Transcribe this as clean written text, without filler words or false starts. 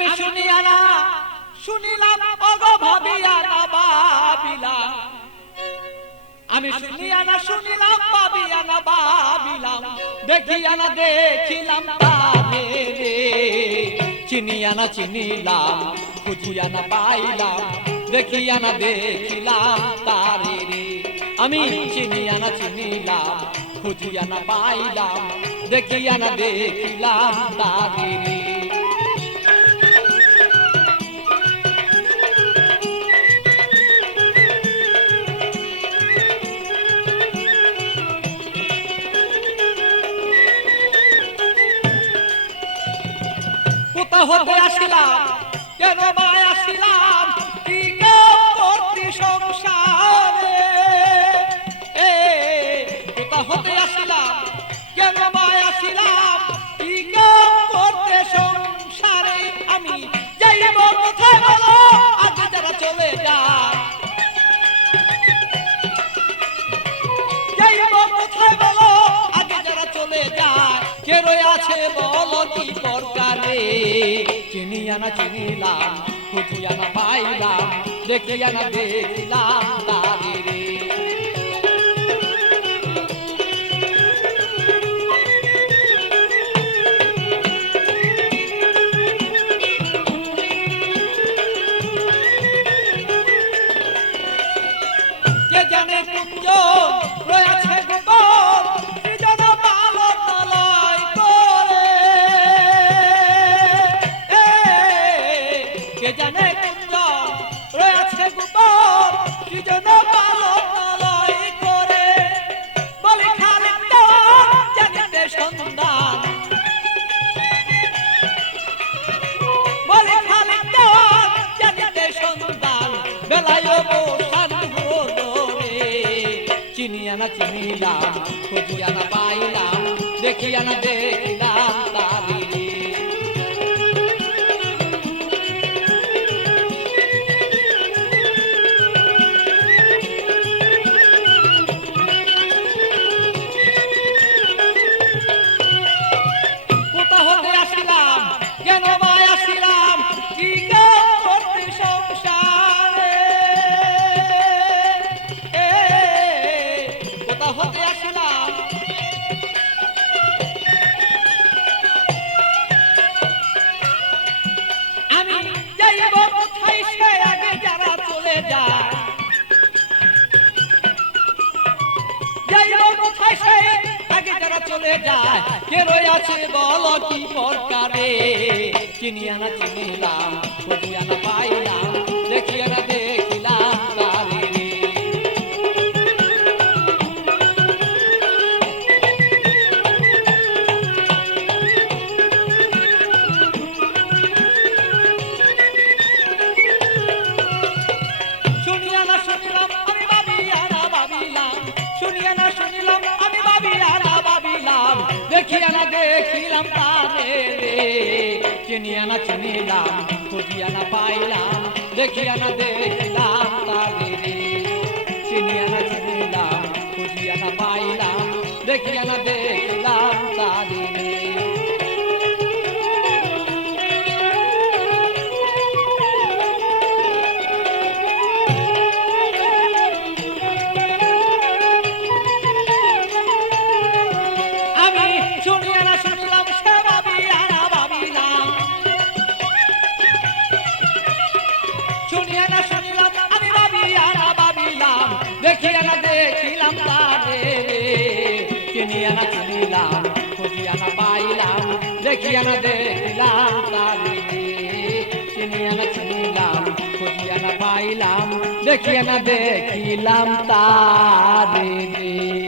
আমি শুনিয়া না শুনিলাম ওগো ভাবিয়া না ভাবিলাম আমি শুনিয়া না শুনিলাম ভাবিয়া না ভাবিলাম দেখিয়া না দেখিলাম তারে রে চিনিয়া না চিনিলাম খুঁজিয়া না পাইলাম দেখিয়া না দেখিলাম তারে রে আমি চিনিয়া না চিনিলাম খুঁজিয়া না পাইলাম দেখিয়া না দেখিলাম তারে রে কোথা হতে আসিলাম কেন বা আসিলাম কি করতে সংসারে কোথা হতে আসিলাম কেন বা আসিলাম কি করতে সংসারে আমি যাইব কোথায় বলো আগে যারা চলে যায় যাইব কোথায় বলো আগে যারা চলে যায় কে রয়ে আছে বলো কি দরকারে চিনিয়া না চিনিলাম খুঁজিয়া না পাইলাম দেখিয়া না দেখিলাম তারে রে কে জানে কুঞ্জ রয়েছে গোপন সৃজন পালন লয় করে কে জানে কুঞ্জ রয়েছে গোপন সৃজন পালন লয় করে বলি খালি জানিতে সন্ধান বলি খালি জানিতে সন্ধান বেলায় বসান চিনিয়া না চিনিলাম খুঁজিয়া না পাইলাম দেখিয়া না দেখিলাম তারে রে কোথা হতে আসিলাম কেন বা আসিলাম কি করতে সংসারে হতে আসিলাম আমি যাইব কোথায় সে আগে যারা চলে যায় যাইব কোথায় সে আগে যারা চলে যায় কে রয়ে আছে বলো কি দরকারে চিনিয়া না চিনিলাম খুঁজিয়া না পাইলাম দেখিয়া না দেখিলাম তারে রে শুনিয়া না শুনিলাম আমি ভাবিয়া না ভাবিলাম শুনিয়া না শুনিলাম আমি ভাবিয়া না ভাবিলাম দেখিয়া না দেখিলাম তারে রে চিনিয়া না চিনিলাম খুঁজিয়া না পাইলাম দেখিয়া না দেখিলাম তারে রে চিনিয়া না চিনিলাম খুঁজিয়া না পাইলাম দেখিয়া না দেখিলাম তারে রে শুনিয়া না শুনিলাম সে ভাবিয়া না ভাবিলাম শুনিয়া না শুনিলাম আমি ভাবিয়া না ভাবিলাম দেখিয়া না দেখিলাম তারে রে চিনিয়া না চিনিলাম খুঁজিয়া না পাইলাম দেখিয়া না দেখিলাম তারে রে চিনিয়া না চিনিলাম খুঁজিয়া না পাইলাম দেখিয়া না দেখিলাম তারে রে।